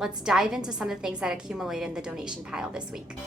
Let's dive into some of the things that accumulated in the donation pile this week.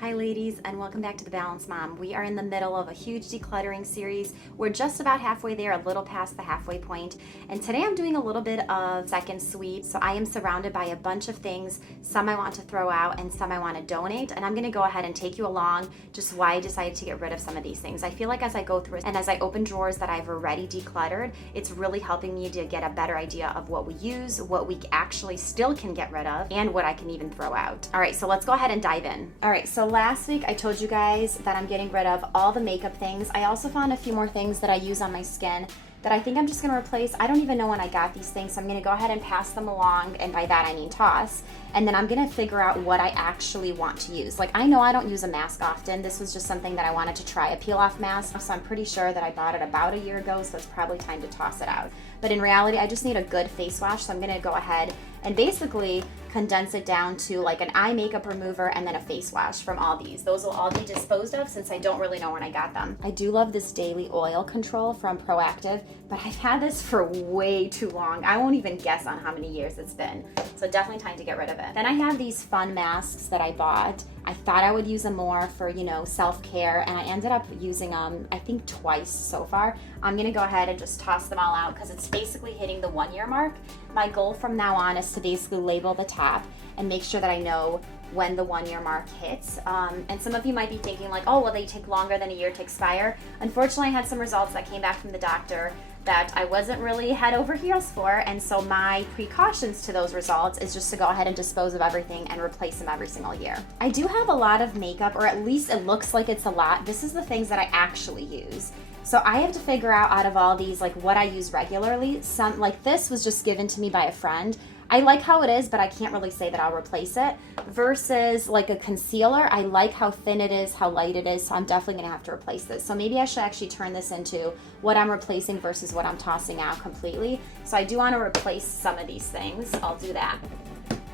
Hi ladies, and welcome back to The Balanced Mom. We are in the middle of a huge decluttering series. We're just about halfway there, a little past the halfway point. And today I'm doing a little bit of second sweep. So I am surrounded by a bunch of things. Some I want to throw out and some I want to donate. And I'm gonna go ahead and take you along just why I decided to get rid of some of these things. I feel like as I go through and as I open drawers that I've already decluttered, it's really helping me to get a better idea of what we use, what we actually still can get rid of, and what I can even throw out. All right, so let's go ahead and dive in. All right, so last week I told you guys that I'm getting rid of all the makeup things. I also found a few more things that I use on my skin that I think I'm just gonna replace. I don't even know when I got these things, so I'm gonna go ahead and pass them along, and by that I mean toss. And then I'm gonna figure out what I actually want to use. Like, I know I don't use a mask often. This was just something that I wanted to try, a peel-off mask. So I'm pretty sure that I bought it about a year ago, so it's probably time to toss it out. But in reality, I just need a good face wash, so I'm gonna go ahead and basically condense it down to like an eye makeup remover and then a face wash from all these. Those will all be disposed of since I don't really know when I got them. I do love this daily oil control from Proactive, but I've had this for way too long. I won't even guess on how many years it's been. So definitely time to get rid of it. Then I have these fun masks that I bought. I thought I would use them more for, self-care, and I ended up using them, I think twice so far. I'm gonna go ahead and just toss them all out because it's basically hitting the 1-year mark. My goal from now on is to basically label the top and make sure that I know when the 1-year mark hits. And some of you might be thinking like, oh, well, they take longer than a year to expire. Unfortunately, I had some results that came back from the doctor that I wasn't really head over heels for, and so my precautions to those results is just to go ahead and dispose of everything and replace them every single year. I do have a lot of makeup, or at least it looks like it's a lot. This is the things that I actually use. So I have to figure out of all these, like what I use regularly. Some, like this was just given to me by a friend. I like how it is, but I can't really say that I'll replace it. Versus like a concealer, I like how thin it is, how light it is, so I'm definitely gonna have to replace this. So maybe I should actually turn this into what I'm replacing versus what I'm tossing out completely. So I do wanna replace some of these things. I'll do that.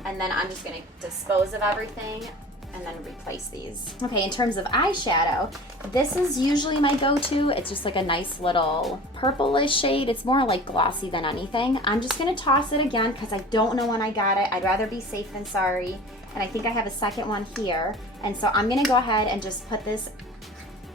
And then I'm just gonna dispose of everything and then replace these. Okay, in terms of eyeshadow, this is usually my go-to. It's just like a nice little purplish shade. It's more like glossy than anything. I'm just gonna toss it again because I don't know when I got it. I'd rather be safe than sorry. And I think I have a second one here. And so I'm gonna go ahead and just put this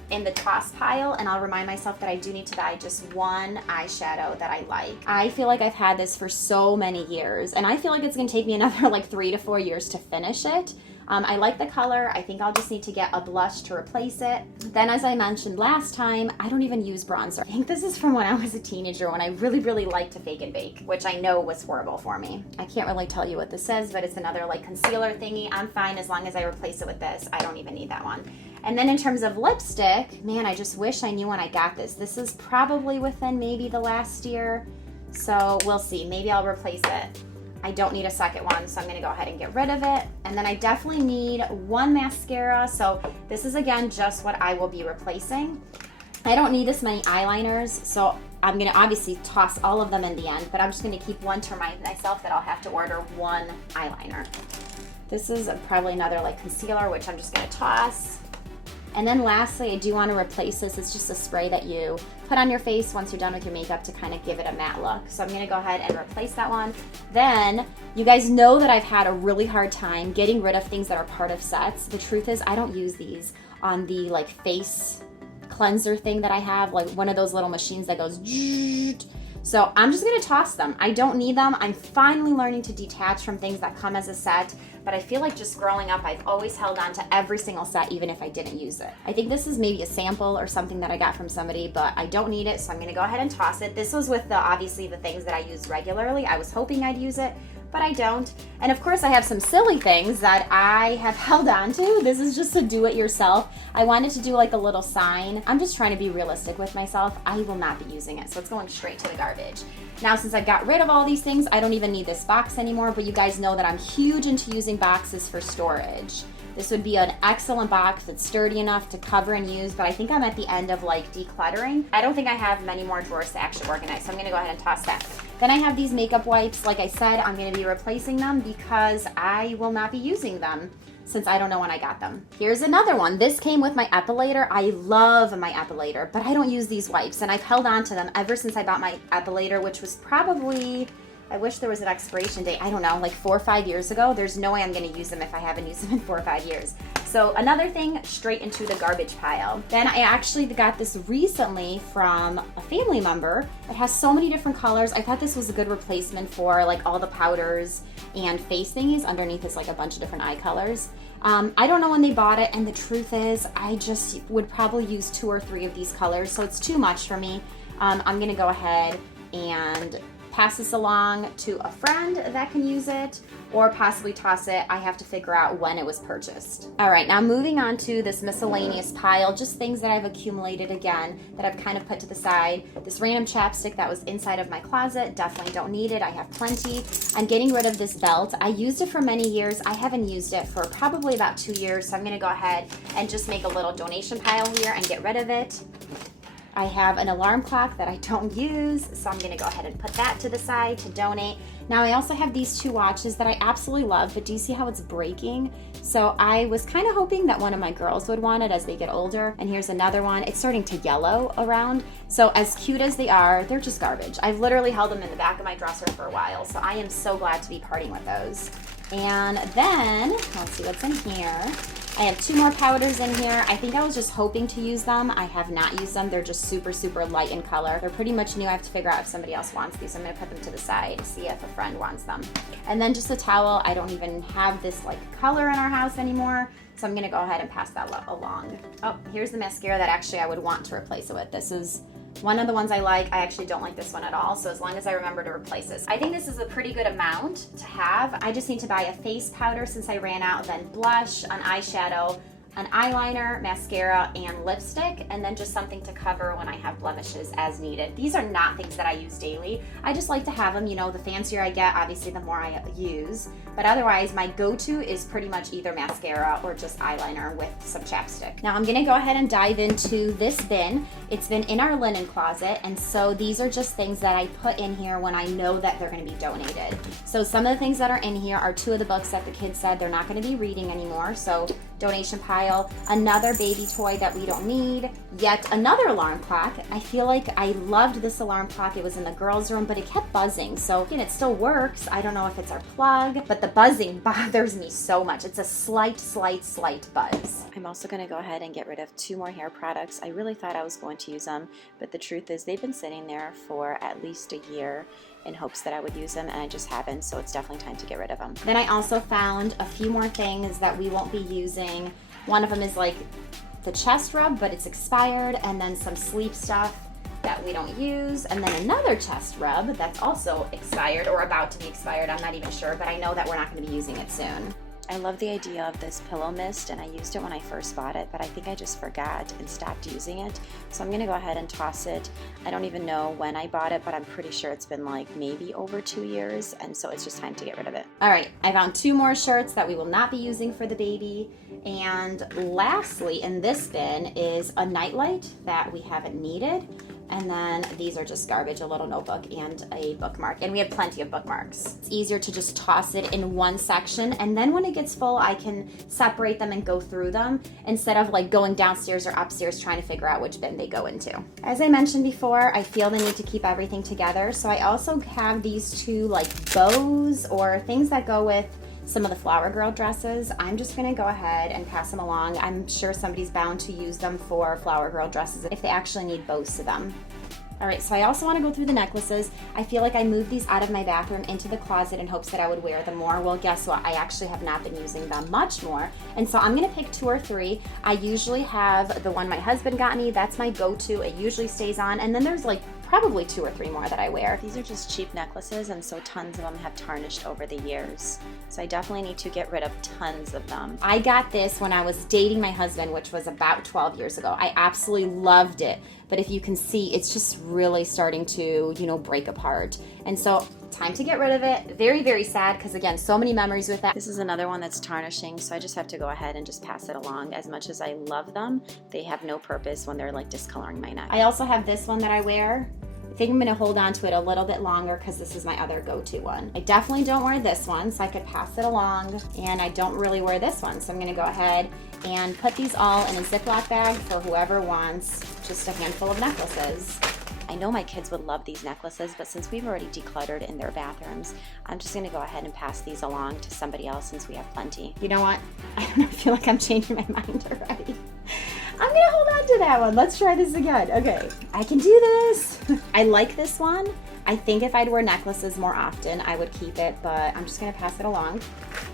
in the toss pile, and I'll remind myself that I do need to buy just one eyeshadow that I like. I feel like I've had this for so many years, and I feel like it's gonna take me another like 3 to 4 years to finish it. I like the color. I think I'll just need to get a blush to replace it. Then, as I mentioned last time, I don't even use bronzer. I think this is from when I was a teenager when I really, really liked to fake and bake, which I know was horrible for me. I can't really tell you what this is, but it's another like concealer thingy. I'm fine as long as I replace it with this. I don't even need that one. And then in terms of lipstick, man, I just wish I knew when I got this. This is probably within maybe the last year. So we'll see. Maybe I'll replace it. I don't need a second one, so I'm gonna go ahead and get rid of it. And then I definitely need one mascara. So this is again just what I will be replacing. I don't need this many eyeliners, so I'm gonna obviously toss all of them in the end, but I'm just gonna keep one to remind myself that I'll have to order one eyeliner. This is probably another like concealer, which I'm just gonna toss. And then lastly, I do want to replace this. It's just a spray that you put on your face once you're done with your makeup to kind of give it a matte look. So I'm going to go ahead and replace that one. Then you guys know that I've had a really hard time getting rid of things that are part of sets. The truth is I don't use these on the like face cleanser thing that I have, like one of those little machines that goes so I'm just gonna toss them. I don't need them. I'm finally learning to detach from things that come as a set, but I feel like just growing up, I've always held on to every single set, even if I didn't use it. I think this is maybe a sample or something that I got from somebody, but I don't need it, so I'm gonna go ahead and toss it. This was with obviously the things that I use regularly. I was hoping I'd use it, but I don't. And of course I have some silly things that I have held on to. This is just to do it yourself. I wanted to do like a little sign. I'm just trying to be realistic with myself. I will not be using it, so it's going straight to the garbage. Now, since I got rid of all these things, I don't even need this box anymore, but you guys know that I'm huge into using boxes for storage. This would be an excellent box that's sturdy enough to cover and use, but I think I'm at the end of like decluttering. I don't think I have many more drawers to actually organize, so I'm gonna go ahead and toss that. Then I have these makeup wipes. Like I said, I'm gonna be replacing them because I will not be using them. since I don't know when I got them. Here's another one. This came with my epilator. I love my epilator, but I don't use these wipes, and I've held on to them ever since I bought my epilator, which was probably, I wish there was an expiration date, I don't know, like 4 or 5 years ago. There's no way I'm gonna use them if I haven't used them in 4 or 5 years. So another thing, straight into the garbage pile. Then I actually got this recently from a family member. It has so many different colors. I thought this was a good replacement for like all the powders and face thingies. Underneath is like a bunch of different eye colors. I don't know when they bought it, and the truth is I just would probably use 2 or 3 of these colors, so it's too much for me. I'm gonna go ahead and pass this along to a friend that can use it, or possibly toss it. I have to figure out when it was purchased. All right, now moving on to this miscellaneous pile, just things that I've accumulated again that I've kind of put to the side. This random chapstick that was inside of my closet, definitely don't need it. I have plenty. I'm getting rid of this belt. I used it for many years. I haven't used it for probably about 2 years, so I'm gonna go ahead and just make a little donation pile here and get rid of it. I have an alarm clock that I don't use, so I'm gonna go ahead and put that to the side to donate. Now I also have these 2 watches that I absolutely love, but do you see how it's breaking? So I was kind of hoping that one of my girls would want it as they get older. And here's another one. It's starting to yellow around. So as cute as they are, they're just garbage. I've literally held them in the back of my dresser for a while, so I am so glad to be parting with those. And then, let's see what's in here. I have 2 more powders in here. I think I was just hoping to use them. I have not used them. They're just super, super light in color. They're pretty much new. I have to figure out if somebody else wants these. I'm gonna put them to the side to see if a friend wants them. And then just a towel. I don't even have this like color in our house anymore, so I'm gonna go ahead and pass that along. Oh, here's the mascara that actually I would want to replace it with. This is one of the ones I like. I actually don't like this one at all, so as long as I remember to replace this. I think this is a pretty good amount to have. I just need to buy a face powder since I ran out, then blush, an eyeshadow, an eyeliner, mascara, and lipstick, and then just something to cover when I have blemishes as needed. These are not things that I use daily. I just like to have them. You know, the fancier I get, obviously the more I use, but otherwise my go-to is pretty much either mascara or just eyeliner with some chapstick. Now I'm gonna go ahead and dive into this bin. It's been in our linen closet, and so these are just things that I put in here when I know that they're gonna be donated. So some of the things that are in here are 2 of the books that the kids said they're not gonna be reading anymore, so donation pile. Another baby toy that we don't need. Yet another alarm clock. I feel like I loved this alarm clock. It was in the girls' room, but it kept buzzing. So again, it still works. I don't know if it's our plug, but the buzzing bothers me so much. It's a slight buzz. I'm also gonna go ahead and get rid of 2 more hair products. I really thought I was going to use them, but the truth is they've been sitting there for at least a year in hopes that I would use them, and I just haven't, so it's definitely time to get rid of them. Then I also found a few more things that we won't be using. One of them is like the chest rub, but it's expired, and then some sleep stuff that we don't use, and then another chest rub that's also expired or about to be expired. I'm not even sure, but I know that we're not going to be using it soon. I love the idea of this pillow mist, and I used it when I first bought it, but I think I just forgot and stopped using it. So I'm gonna go ahead and toss it. I don't even know when I bought it, but I'm pretty sure it's been like maybe over 2 years, and so it's just time to get rid of it. All right, I found 2 more shirts that we will not be using for the baby. And lastly, in this bin is a nightlight that we haven't needed. And then these are just garbage, a little notebook and a bookmark. And we have plenty of bookmarks. It's easier to just toss it in one section, and then when it gets full, I can separate them and go through them instead of like going downstairs or upstairs trying to figure out which bin they go into. As I mentioned before, I feel the need to keep everything together. So I also have these 2 like bows or things that go with some of the Flower Girl dresses. I'm just gonna go ahead and pass them along. I'm sure somebody's bound to use them for Flower Girl dresses if they actually need bows to them. All right, so I also want to go through the necklaces. I feel like I moved these out of my bathroom into the closet in hopes that I would wear them more. Well, guess what? I actually have not been using them much more. And so I'm gonna pick 2 or 3. I usually have the one my husband got me. That's my go-to. It usually stays on. And then there's like probably 2 or 3 more that I wear. These are just cheap necklaces, and so tons of them have tarnished over the years. So I definitely need to get rid of tons of them. I got this when I was dating my husband, which was about 12 years ago. I absolutely loved it. But if you can see, it's just really starting to, you know, break apart. And so time to get rid of it. Very, very sad, because again, so many memories with that. This is another one that's tarnishing, so I just have to go ahead and just pass it along. As much as I love them, they have no purpose when they're like discoloring my neck. I also have this one that I wear. think I'm gonna hold on to it a little bit longer because this is my other go-to one. I definitely don't wear this one, so I could pass it along, and I don't really wear this one, so I'm gonna go ahead and put these all in a Ziploc bag for whoever wants just a handful of necklaces. I know my kids would love these necklaces, but since we've already decluttered in their bathrooms, I'm just gonna go ahead and pass these along to somebody else since we have plenty. You know what? I feel like I'm changing my mind already. I'm gonna hold on to that one. Let's try this again. Okay, I can do this. I like this one. I think if I'd wear necklaces more often, I would keep it, but I'm just gonna pass it along.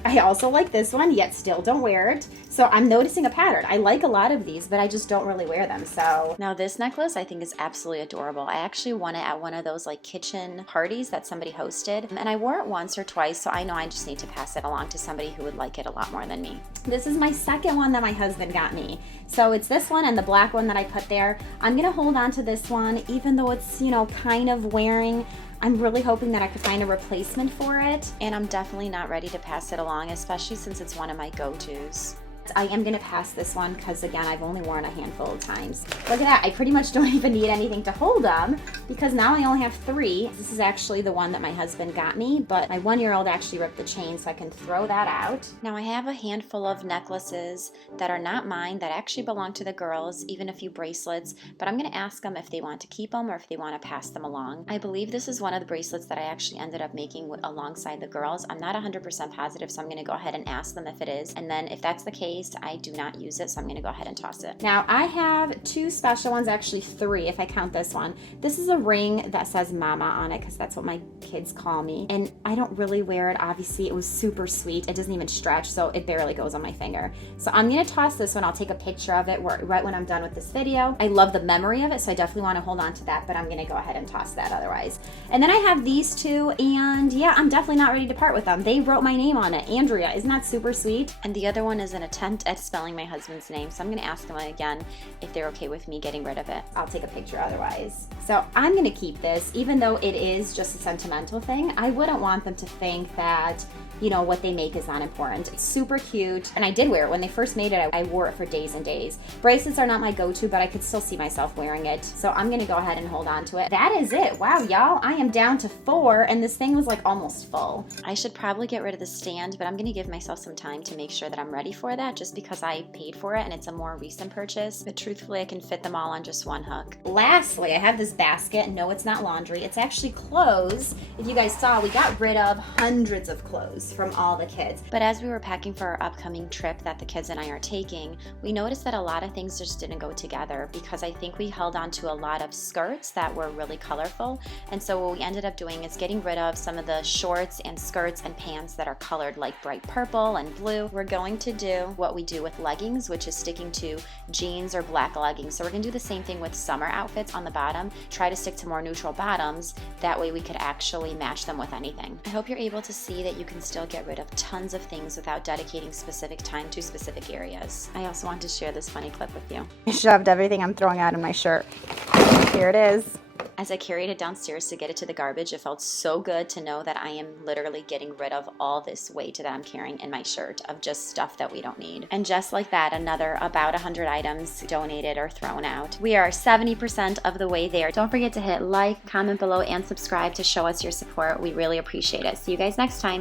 I also like this one, yet still don't wear it. So I'm noticing a pattern. I like a lot of these, but I just don't really wear them, so. Now this necklace I think is absolutely adorable. I actually won it at one of those like kitchen parties that somebody hosted, and I wore it once or twice, so I know I just need to pass it along to somebody who would like it a lot more than me. This is my second one that my husband got me. So it's this one and the black one that I put there. I'm gonna hold on to this one, even though it's, you know, kind of wearing. I'm really hoping that I could find a replacement for it, and I'm definitely not ready to pass it along, especially since it's one of my go-tos. I am gonna pass this one because again, I've only worn a handful of times. Look at that, I pretty much don't even need anything to hold them because now I only have 3. This is actually the one that my husband got me, but my 1-year-old actually ripped the chain, so I can throw that out. Now I have a handful of necklaces that are not mine that actually belong to the girls, even a few bracelets, but I'm gonna ask them if they want to keep them or if they want to pass them along. I believe this is one of the bracelets that I actually ended up making alongside the girls. I'm not 100% positive, so I'm gonna go ahead and ask them if it is, and then if that's the case, I do not use it, so I'm gonna go ahead and toss it. Now I have 2 special ones, actually 3 if I count this one. This is a ring that says mama on it because that's what my kids call me, and I don't really wear it. Obviously it was super sweet, it doesn't even stretch, so it barely goes on my finger. So I'm gonna toss this one. I'll take a picture of it right when I'm done with this video. I love the memory of it, so I definitely want to hold on to that, but I'm gonna go ahead and toss that otherwise. And then I have these 2, and yeah, I'm definitely not ready to part with them. They wrote my name on it, Andrea. Isn't that super sweet? And the other one is an attempt at spelling my husband's name, so I'm gonna ask them again if they're okay with me getting rid of it. I'll take a picture otherwise. So I'm gonna keep this, even though it is just a sentimental thing. I wouldn't want them to think that, you know, what they make is not important. It's super cute, and I did wear it. When they first made it, I wore it for days and days. Bracelets are not my go-to, but I could still see myself wearing it, so I'm gonna go ahead and hold on to it. That is it. Wow, y'all, I am down to 4, and this thing was like almost full. I should probably get rid of the stand, but I'm gonna give myself some time to make sure that I'm ready for that, just because I paid for it and it's a more recent purchase, but truthfully I can fit them all on just one hook. Lastly, I have this basket. No, it's not laundry, it's actually clothes. If you guys saw, we got rid of hundreds of clothes from all the kids, but as we were packing for our upcoming trip that the kids and I are taking, we noticed that a lot of things just didn't go together, because I think we held on to a lot of skirts that were really colorful, and so what we ended up doing is getting rid of some of the shorts and skirts and pants that are colored like bright purple and blue. We're going to do what we do with leggings, which is sticking to jeans or black leggings. So we're gonna do the same thing with summer outfits on the bottom, try to stick to more neutral bottoms, that way we could actually match them with anything. I hope you're able to see that you can still get rid of tons of things without dedicating specific time to specific areas. I also want to share this funny clip with you. I shoved everything I'm throwing out in my shirt. Here it is. As I carried it downstairs to get it to the garbage, it felt so good to know that I am literally getting rid of all this weight that I'm carrying in my shirt of just stuff that we don't need. And just like that, another about 100 items donated or thrown out. We are 70% of the way there. Don't forget to hit like, comment below, and subscribe to show us your support. We really appreciate it. See you guys next time.